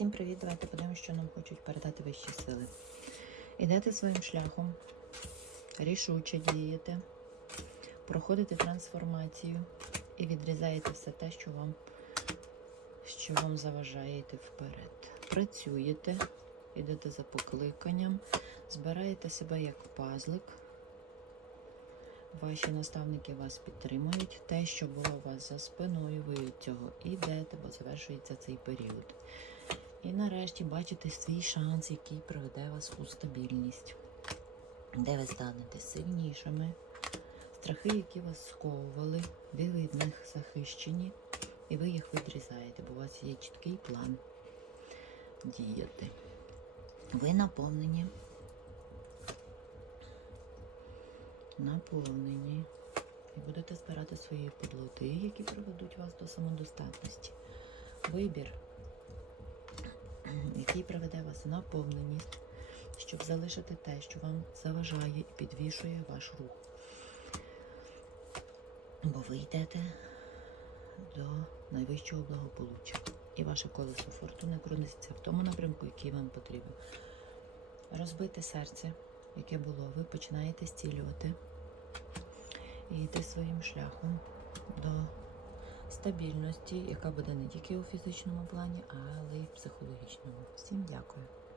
Всім привіт! Давайте подивимося, що нам хочуть передати вищі сили. Ідете своїм шляхом, рішуче дієте, проходите трансформацію і відрізаєте все те, що вам, що вам заважає вперед. Працюєте, йдете за покликанням, збираєте себе як пазлик. Ваші наставники вас підтримують. Те, що було у вас за спиною, ви від цього йдете, бо завершується цей період. І нарешті бачите свій шанс, який приведе вас у стабільність, де ви станете сильнішими. Страхи, які вас сковували, ви від них захищені, і ви їх відрізаєте, бо у вас є чіткий план діяти. Ви наповнені. Наповнені. І будете збирати свої подлоти, які приведуть вас до самодостатності. Вибір який приведе вас в наповненість, щоб залишити те, що вам заважає і підвішує ваш рух. Бо ви йдете до найвищого благополуччя. І ваше колесо фортуни крутиться в тому напрямку, який вам потрібен. Розбите серце, яке було, ви починаєте зцілювати і йти своїм шляхом до стабільності, яка буде не тільки у фізичному плані, але й в психологічному.